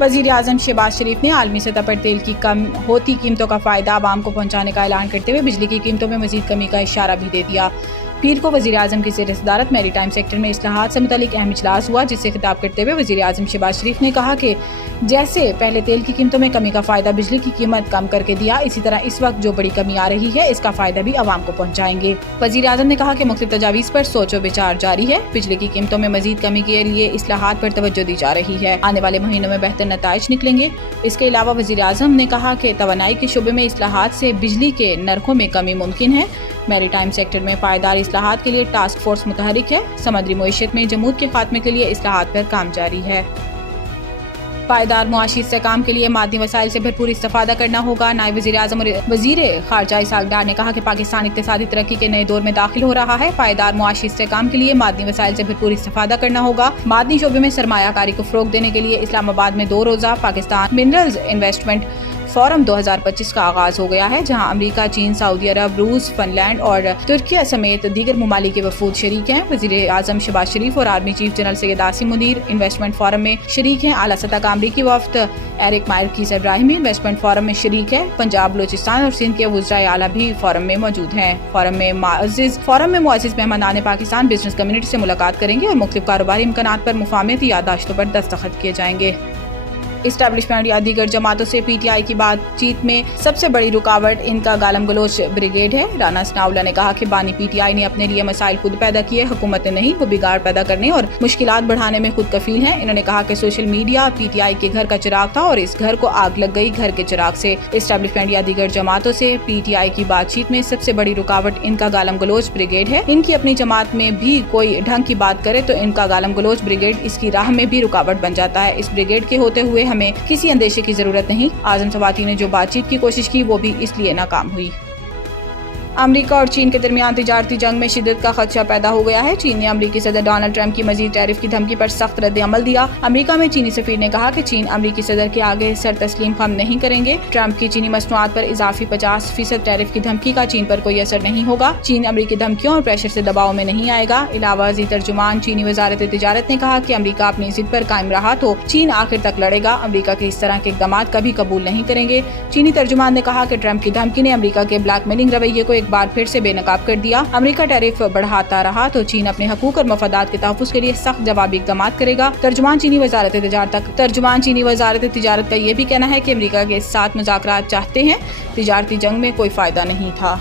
वज़ीर आज़म शहबाज शरीफ ने आलमी सतह पर तेल की कम होती कीमतों का फ़ायदा आवाम को पहुँचाने का ऐलान करते हुए बिजली की कीमतों में मज़ीद कमी का इशारा भी दे दिया। पीर को वज़ीर आज़म की ज़ेर सदारत मैरी टाइम सेक्टर में इस्लाहात से मुतालिक अहम इजलास हुआ, जिससे खिताब करते हुए वज़ीर आज़म शहबाज शरीफ ने कहा कि जैसे पहले तेल की कीमतों में कमी का फ़ायदा बिजली की कीमत कम करके दिया, इसी तरह इस वक्त जो बड़ी कमी आ रही है इसका फ़ायदा भी आवाम को पहुँचाएंगे। वज़ीर आज़म ने कहा कि मुख्तलिफ तजावीज़ पर सोचो विचार जारी है। बिजली की कीमतों में मज़ीद कमी के लिए इस्लाहात पर तवज्जो दी जा रही है। आने वाले महीनों में बेहतर नताइज निकलेंगे। इसके अलावा वज़ीर आज़म ने कहा कि तवानाई के शोबे में इस्लाहात से बिजली के नरखों में कमी मुमकिन है। मैरी टाइम सेक्टर में पायदार इस्लाहात के लिए टास्क फोर्स मुतहरिक है। समुद्री मईशत में जमूद के खात्मे के लिए इस्लाहात पर काम जारी है। पायदार मुआशी इस्तेहकाम के लिए मादी वसाइल से भरपूर इस्तेफादा करना होगा। नायब वज़ीर आज़म और वज़ीर ख़ारजा इसहाक़ डार ने कहा कि पाकिस्तान इक़्तिसादी तरक्की के नए दौर में दाखिल हो रहा है। पायदार मुआशी इस्तेहकाम के लिए मादी वसाइल से भरपूर इस्तेफादा करना होगा। मादनी शोबे में सरमायाकारी को फ़रोग़ देने के लिए इस्लामाबाद में 2 रोज़ा पाकिस्तान मिनरल्स इन्वेस्टमेंट फोरम 2025 का आगाज हो गया है, जहां अमेरिका, चीन, सऊदी अरब, रूस, फिनलैंड और तुर्की समेत दीगर ममालिक के वफूद शरीक हैं। वज़ीर आज़म शहबाज शरीफ और army chief general Syed Asim Munir investment forum में शरीक हैं। आला सतह का अमरीकी वफ्द एरिक मायरकीस इब्राहिमी इन्वेस्टमेंट फोरम में शरीक है। पंजाब, बलूचिस्तान और सिंध के वज़राए आला भी फोरम में मौजूद हैं। फोरम में मुअज़्ज़िज़ मेहमानान पाकिस्तान बिजनेस कम्युनिटी से मुलाकात करेंगे और मुख्तलिफ कारोबारी इम्कानात पर मुफाहमती याददाश्तों पर दस्तखत किए जाएंगे। इस्टेब्लिशमेंट या दीगर जमातों से पीटीआई की बातचीत में सबसे बड़ी रुकावट इनका गालम गलोच ब्रिगेड है। राना सनाउल्लाह ने कहा कि बानी पीटीआई ने अपने लिए मसाइल खुद पैदा किए, हुकूमत ने नहीं। वो बिगाड़ पैदा करने और मुश्किलात बढ़ाने में खुद कफील हैं। इन्होंने कहा कि सोशल मीडिया पीटीआई के घर का चिराग था और इस घर को आग लग गई घर के चिराग से। इस्टेब्लिशमेंट या दीगर जमातों से पीटीआई की बातचीत में सबसे बड़ी रुकावट इनका गालम गलोच ब्रिगेड है। इनकी अपनी जमात में भी कोई ढंग की बात करे तो इनका गालम गलोच ब्रिगेड इसकी राह में भी रुकावट बन जाता है। इस ब्रिगेड के होते हुए हमें किसी अंदेशे की जरूरत नहीं। आज़म सवाती ने जो बातचीत की कोशिश की वो भी इसलिए नाकाम हुई। अमेरिका और चीन के दरमियान तिजारती जंग में शिद्दत का खदशा पैदा हो गया है। चीन ने अमेरिकी सदर डोनाल्ड ट्रंप की मजीद टैरिफ की धमकी पर सख्त रद्द अमल दिया। अमेरिका में चीनी सफीर ने कहा कि चीन अमेरिकी सदर के आगे सर तस्लीम हम नहीं करेंगे। ट्रंप की चीनी मसनूआत पर इजाफी 50% टैरिफ की धमकी का चीन पर कोई असर नहीं होगा। चीन अमेरिकी धमकियों और प्रेशर से दबाव में नहीं आएगा। इलावाजी तर्जुमान चीनी वजारत तिजारत ने कहा कि अमेरिका अपनी जिद पर कायम रहा तो चीन आखिर तक लड़ेगा। अमेरिका के इस तरह के इक़दाम कभी कबूल नहीं करेंगे। चीनी तर्जुमान ने कहा कि ट्रंप की धमकी ने अमेरिका के ब्लैकमेलिंग रवैये को एक बार फिर से बेनकाब कर दिया। अमेरिका टैरिफ बढ़ाता रहा तो चीन अपने हकूक और मफादात के तहफ़्फ़ुज़ के लिए सख्त जवाबी इक़दाम करेगा। तर्जुमान चीनी वजारत तिजारत का ये भी कहना है कि अमेरिका के साथ मुज़ाकरात चाहते हैं। तिजारती जंग में कोई फायदा नहीं था।